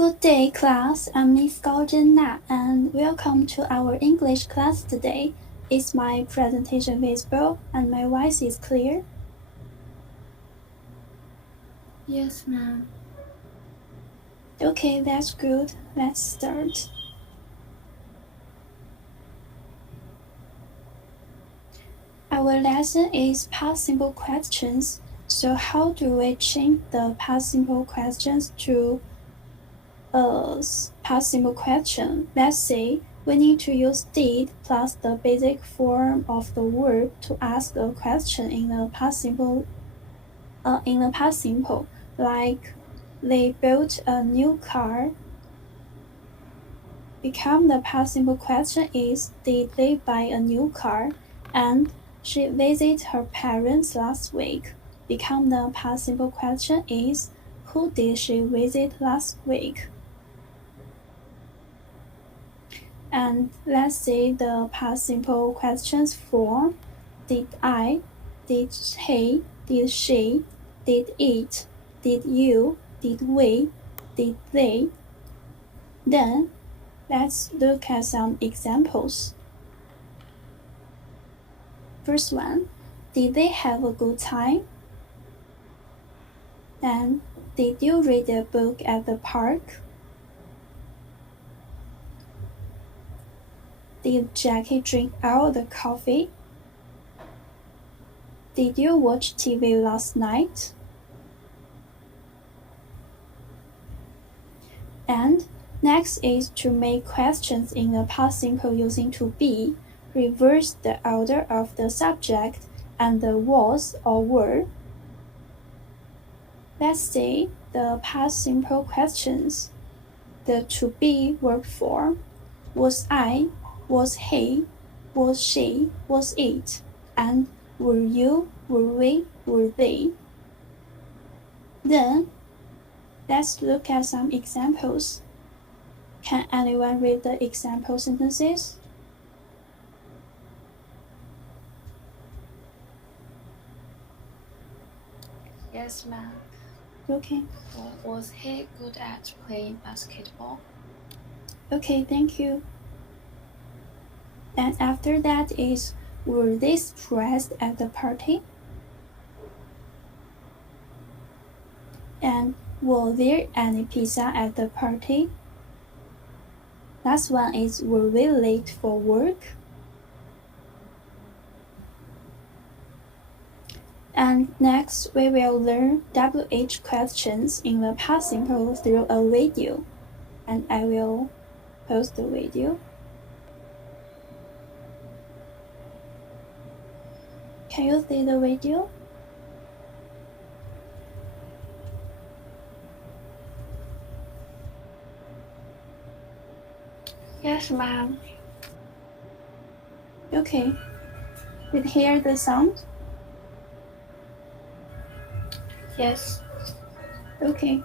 Good day, class. I'm Miss Zhenna, and welcome to our English class today. Is my presentation visible and my voice is clear? Yes, ma'am. Okay, that's good. Let's start. Our lesson is past simple questions. So how do we change the past simple questions to a past simple question? Let's say we need to use did plus the basic form of the verb to ask a question in the past simple. Like they built a new car. Become the past simple question is did they buy a new car? And she visited her parents last week. Become the past simple question is who did she visit last week? And let's say the past simple questions form did I, did he, did she, did it, did you, did we, did they. Then let's look at some examples. First one, did they have a good time? Then, did you read a book at the park? Did Jackie drink all the coffee? Did you watch TV last night? And next is to make questions in the past simple using to be, reverse the order of the subject and the was or were. Let's see the past simple questions. The to be verb form was I, was he, was she, was it, and were you, were we, were they. Then let's look at some examples. Can anyone read the example sentences? Yes, ma'am. Okay. Was he good at playing basketball? Okay, thank you. And after that is, were they stressed at the party? And were there any pizza at the party? Last one is, were we late for work? And next, we will learn WH questions in the past simple through a video. And I will post the video. Can you see the video? Yes, ma'am. Okay. Did you hear the sound? Yes. Okay.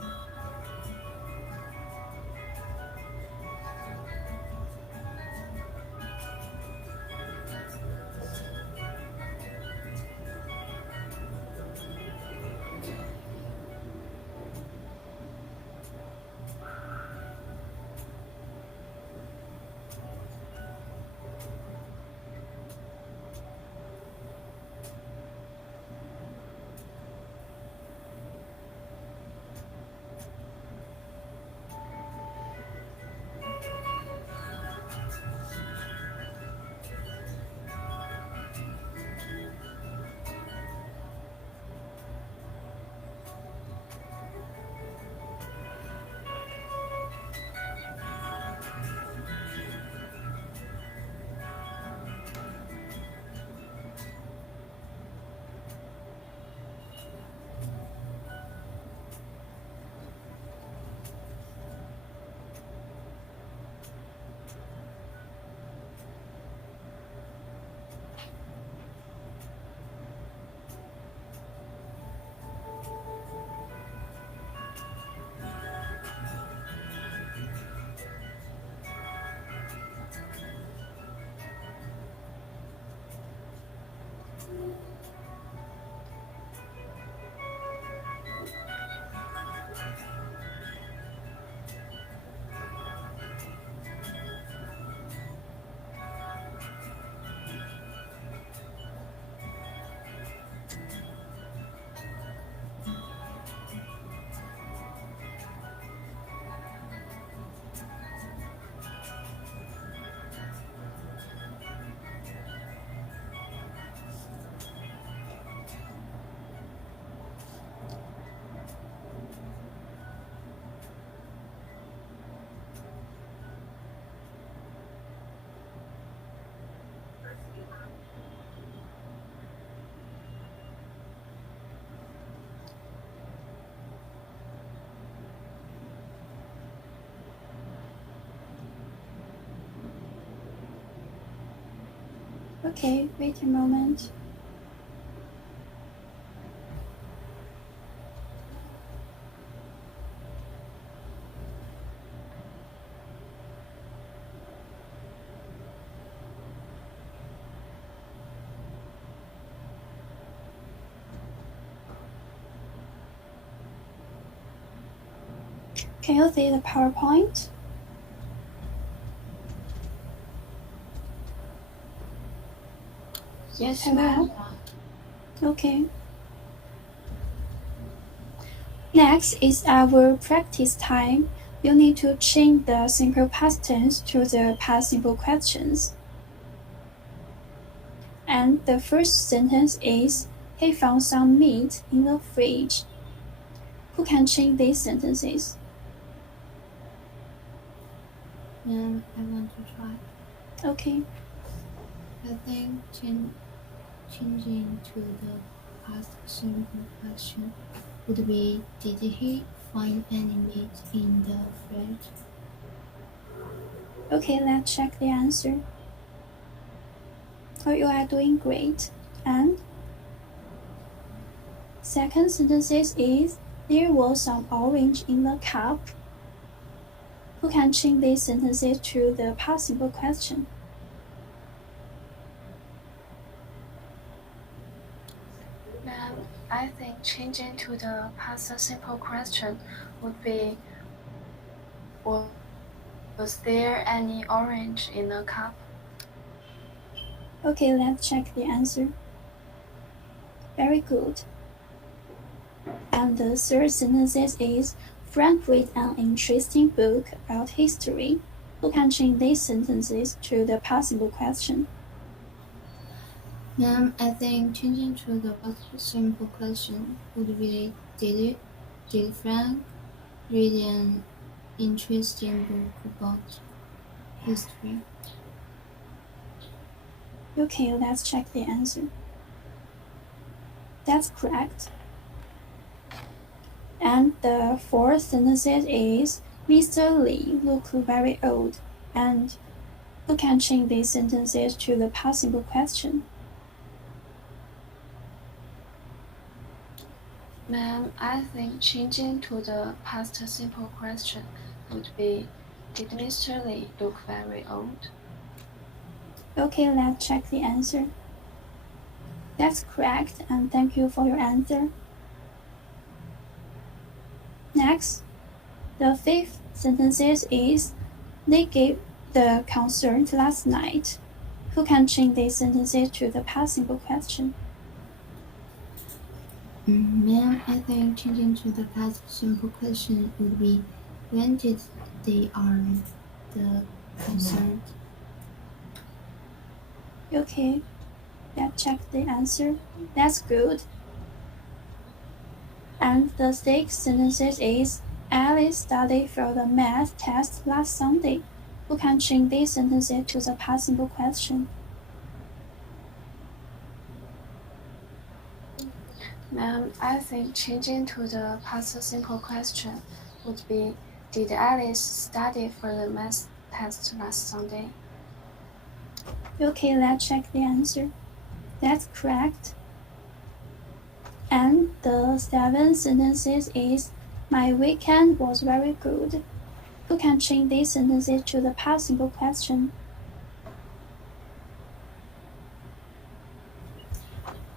Okay, wait a moment. Can you see the PowerPoint? Yes, Hello? ma'am. Okay. Next is our practice time. You need to change the simple past tense to the past simple questions. And the first sentence is, he found some meat in the fridge. Who can change these sentences? Ma'am, I want to try. Okay. I think changing to the past simple question would be, did he find any meat in the fridge? Okay, let's check the answer. Oh, you are doing great. And second sentence is, there was some orange in the cup. Who can change these sentences to the past simple question? Ma'am, I think changing to the past simple question would be, was there any orange in the cup? Okay, let's check the answer. Very good. And the third sentence is, Frank read an interesting book about history. Who can change these sentences to the past simple question? Ma'am, I think changing to the past simple question would be, did Frank read an interesting book about history? Okay, let's check the answer. That's correct. And the fourth sentence is, Mr. Li looked very old. And who can change these sentences to the past simple question? Ma'am, I think changing to the past simple question would be, did Mr. Li look very old? Okay, let's check the answer. That's correct, and thank you for your answer. Next, the fifth sentence is, they gave the concert last night. Who can change these sentences to the past simple question? Ma'am, I think changing to the past simple question would be, when did they arm the concert? Okay, let's check the answer. That's good. And the sixth sentence is, Alice studied for the math test last Sunday. Who can change these sentences to the past simple question? Ma'am, I think changing to the past simple question would be, did Alice study for the math test last Sunday? Okay, let's check the answer. That's correct. And the seventh sentence is, my weekend was very good. Who can change these sentences to the past simple question?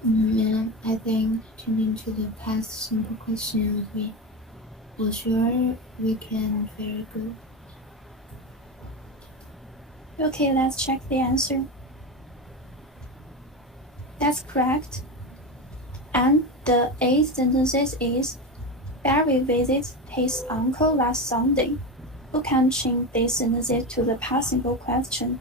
Ma'am, I think changing to the past simple question would be, was your weekend very good? Okay, let's check the answer. That's correct. And the eighth sentence is, Barry visited his uncle last Sunday. Who can change these sentences to the past simple question?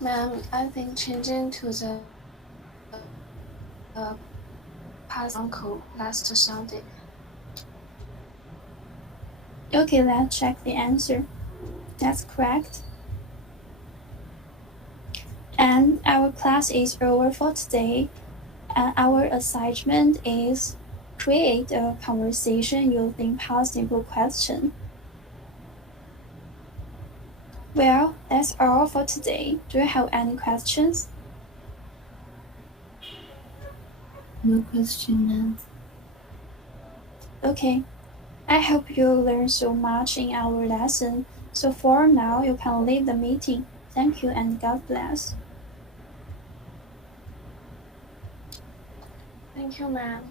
Ma'am, I think changing to the past uncle last Sunday. Okay, let's check the answer. That's correct. And our class is over for today. And our assignment is, create a conversation using past simple question. Well, that's all for today. Do you have any questions? No question, ma'am. Okay. I hope you learned so much in our lesson. So for now, you can leave the meeting. Thank you and God bless. Thank you, ma'am.